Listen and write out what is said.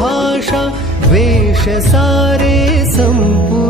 भाषा वेश सारे संपूर्ण